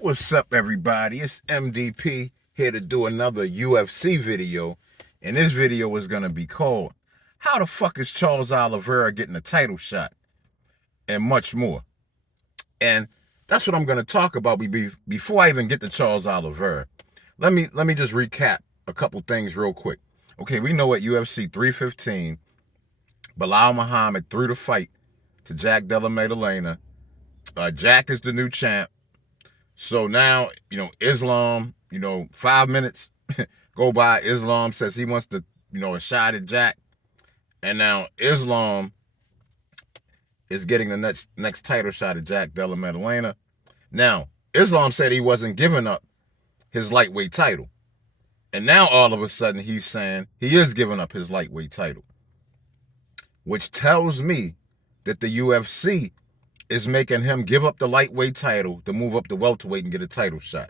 What's up, everybody? It's MDP here to do another UFC video. And this video is going to be called, How the fuck is Charles Oliveira getting a title shot? And much more. And that's what I'm going to talk about before I even get to Charles Oliveira. Let me just recap a couple things real quick. Okay, we know at UFC 315, Belal Muhammad threw the fight to Jack Della Maddalena. Jack is the new champ. So now, Islam, 5 minutes go by. Islam says he wants to, a shot at Jack. And now Islam is getting the next title shot at Jack Della Maddalena. Now, Islam said he wasn't giving up his lightweight title. And now all of a sudden he's saying he is giving up his lightweight title. Which tells me that the UFC is making him give up the lightweight title to move up the welterweight and get a title shot.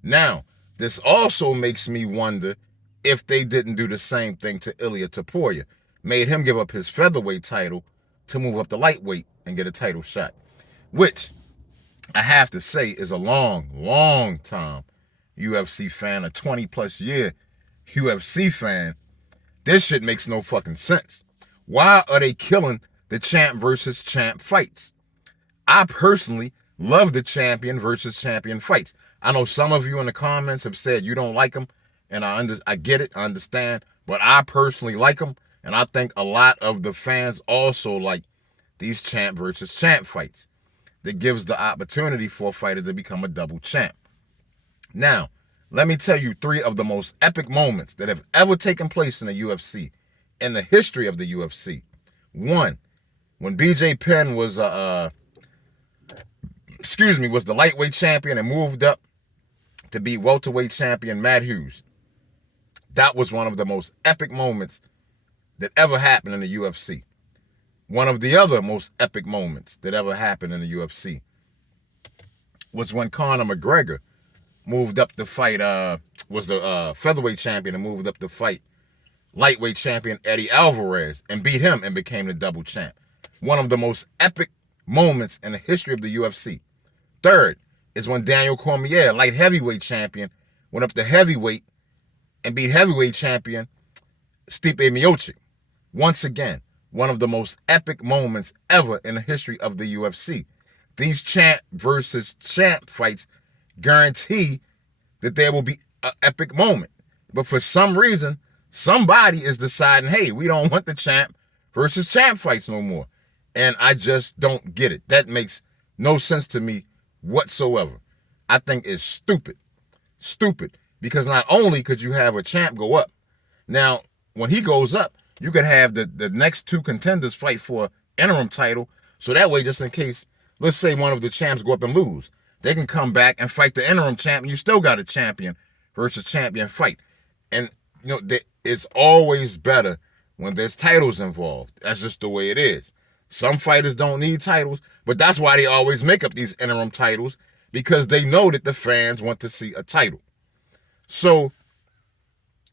Now, this also makes me wonder if they didn't do the same thing to Illia Topuria, made him give up his featherweight title to move up the lightweight and get a title shot, which I have to say is a long time UFC fan, a 20+ year UFC fan. This shit makes no fucking sense. Why are they killing the champ versus champ fights? I personally love the champion versus champion fights. I know some of you in the comments have said you don't like them, and I get it, I understand, but I personally like them, and I think a lot of the fans also like these champ versus champ fights. That gives the opportunity for a fighter to become a double champ. Now, let me tell you 3 of the most epic moments that have ever taken place in the UFC, in the history of the UFC. 1, when BJ Penn was the lightweight champion and moved up to be welterweight champion Matt Hughes. That was one of the most epic moments that ever happened in the UFC. One of the other most epic moments that ever happened in the UFC was when Conor McGregor moved up to fight, was the featherweight champion and moved up to fight lightweight champion Eddie Alvarez and beat him and became the double champ. One of the most epic moments in the history of the UFC. 3rd is when Daniel Cormier, light heavyweight champion, went up to heavyweight and beat heavyweight champion Stipe Miocic. Once again, one of the most epic moments ever in the history of the UFC. These champ versus champ fights guarantee that there will be an epic moment. But for some reason, somebody is deciding, hey, we don't want the champ versus champ fights no more. And I just don't get it. That makes no sense to me whatsoever. I think it's stupid. Stupid. Because not only could you have a champ go up, now, when he goes up, you could have the next 2 contenders fight for an interim title. So that way, just in case, let's say one of the champs go up and lose, they can come back and fight the interim champ, and you still got a champion versus champion fight. And, it's always better when there's titles involved. That's just the way it is. Some fighters don't need titles, but that's why they always make up these interim titles, because they know that the fans want to see a title. So,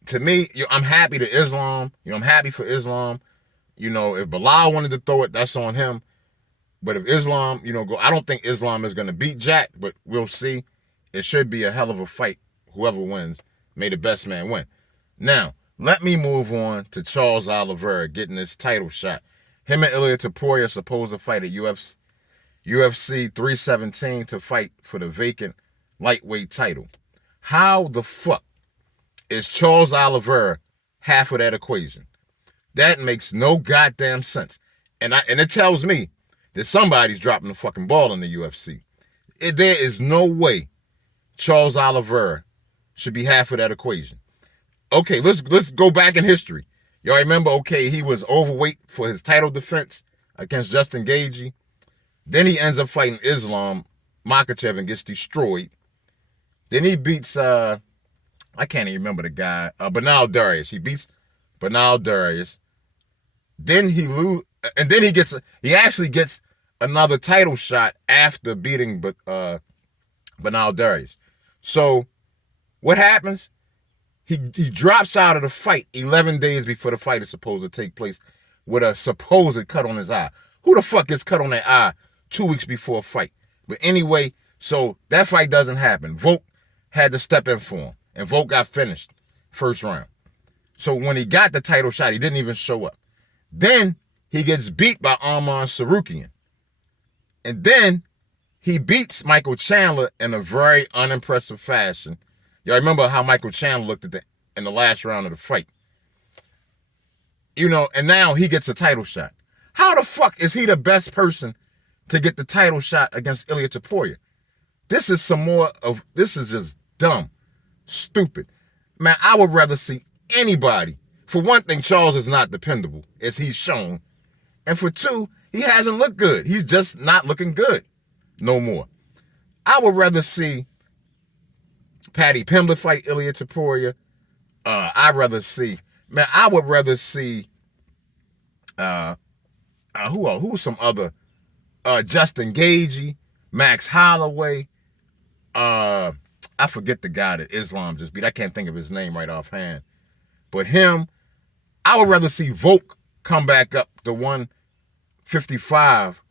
to me, I'm happy to Islam. I'm happy for Islam. If Belal wanted to throw it, that's on him. But if Islam, I don't think Islam is going to beat Jack, but we'll see. It should be a hell of a fight. Whoever wins, may the best man win. Now, let me move on to Charles Oliveira getting his title shot. Him and Illia Topuria are supposed to fight at UFC 317 to fight for the vacant lightweight title. How the fuck is Charles Oliveira half of that equation? That makes no goddamn sense. And it tells me that somebody's dropping the fucking ball in the UFC. There is no way Charles Oliveira should be half of that equation. Okay, let's go back in history. Y'all remember, okay, he was overweight for his title defense against Justin Gaethje. Then he ends up fighting Islam Makhachev and gets destroyed. Then he beats, I can't even remember the guy, Bernal Darius. He beats Bernal Darius. Then he actually gets another title shot after beating Bernal Darius. So what happens? He drops out of the fight 11 days before the fight is supposed to take place with a supposed cut on his eye. Who the fuck gets cut on their eye 2 weeks before a fight? But anyway, So that fight doesn't happen. Volk had to step in for him, and Volk got finished first round. So when he got the title shot, he didn't even show up. Then he gets beat by Arman Tsarukyan. And then he beats Michael Chandler in a very unimpressive fashion. Y'all remember how Michael Chandler looked in the last round of the fight. You know, and now he gets a title shot. How the fuck is he the best person to get the title shot against Illia Topuria? This is this is just dumb, stupid. Man, I would rather see anybody. For one thing, Charles is not dependable, as he's shown. And for two, he hasn't looked good. He's just not looking good no more. I would rather see Paddy Pimblett fight Illia Topuria. I would rather see who's some other Justin Gagey, Max Holloway. I forget the guy that Islam just beat. I can't think of his name right offhand. But him, I would rather see Volk come back up to 155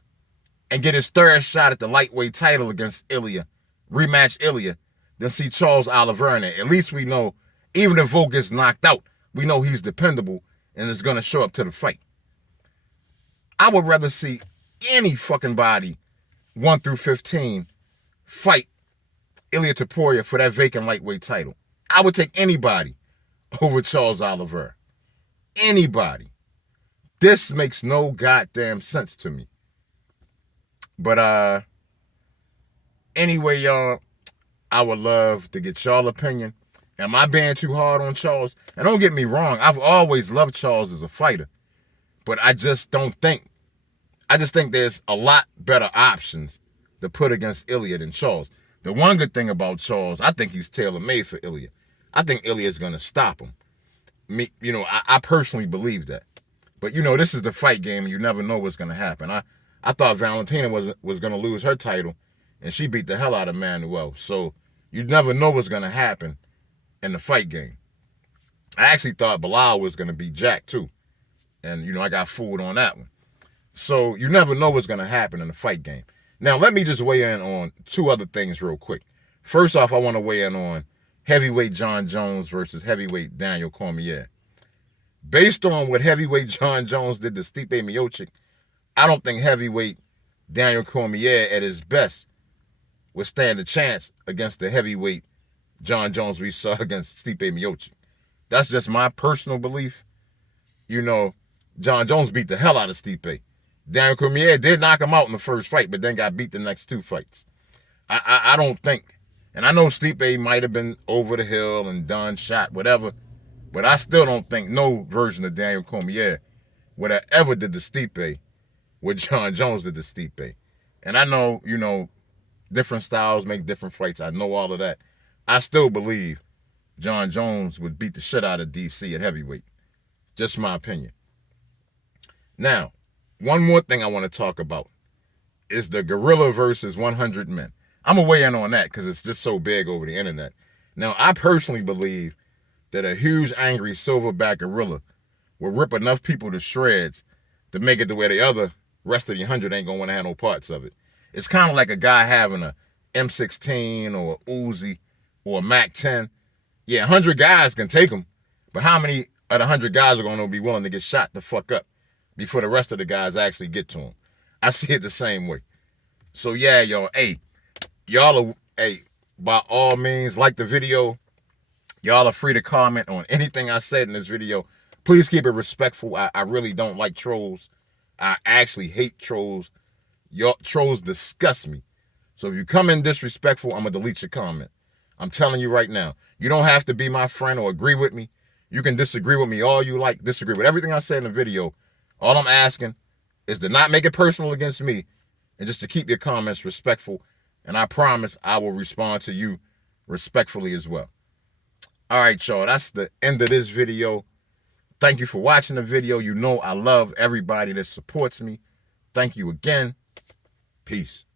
and get his third shot at the lightweight title against Illia, rematch Illia, than see Charles Oliveira in it. At least we know, even if Volk gets knocked out, we know he's dependable and is going to show up to the fight. I would rather see any fucking body, 1 through 15, fight Illia Topuria for that vacant lightweight title. I would take anybody over Charles Oliveira. Anybody. This makes no goddamn sense to me. But anyway, y'all, I would love to get y'all opinion. Am I being too hard on Charles? And don't get me wrong, I've always loved Charles as a fighter. But I just think there's a lot better options to put against Illia than Charles. The one good thing about Charles, I think he's tailor-made for Illia. I think Illia's going to stop him. I personally believe that. But, this is the fight game, and you never know what's going to happen. I thought Valentina was going to lose her title, and she beat the hell out of Manuel. So you never know what's going to happen in the fight game. I actually thought Bilal was going to beat Jack, too. And, I got fooled on that one. So you never know what's going to happen in the fight game. Now, let me just weigh in on two other things real quick. First off, I want to weigh in on heavyweight Jon Jones versus heavyweight Daniel Cormier. Based on what heavyweight Jon Jones did to Stipe Miocic, I don't think heavyweight Daniel Cormier at his best would stand a chance against the heavyweight Jon Jones we saw against Stipe Miocic. That's just my personal belief. Jon Jones beat the hell out of Stipe. Daniel Cormier did knock him out in the first fight, but then got beat the next two fights. I don't think, and I know Stipe might have been over the hill and done, shot, whatever, but I still don't think no version of Daniel Cormier would have ever did to Stipe what Jon Jones did to Stipe. And I know, different styles make different fights. I know all of that. I still believe Jon Jones would beat the shit out of DC at heavyweight. Just my opinion. Now, one more thing I want to talk about is the gorilla versus 100 men. I'm going to weigh in on that because it's just so big over the internet. Now, I personally believe that a huge, angry silverback gorilla will rip enough people to shreds to make it to where the other rest of the 100 ain't going to want to have no parts of it. It's kind of like a guy having a M16 or a Uzi or a MAC-10. Yeah, 100 guys can take them, but how many of the 100 guys are going to be willing to get shot the fuck up before the rest of the guys actually get to him? I see it the same way. So yeah, y'all, by all means, like the video. Y'all are free to comment on anything I said in this video. Please keep it respectful. I really don't like trolls. I actually hate trolls. Y'all trolls disgust me. So if you come in disrespectful, I'm going to delete your comment. I'm telling you right now. You don't have to be my friend or agree with me. You can disagree with me all you like. Disagree with everything I said in the video. All I'm asking is to not make it personal against me and just to keep your comments respectful. And I promise I will respond to you respectfully as well. All right, y'all. That's the end of this video. Thank you for watching the video. I love everybody that supports me. Thank you again. Peace.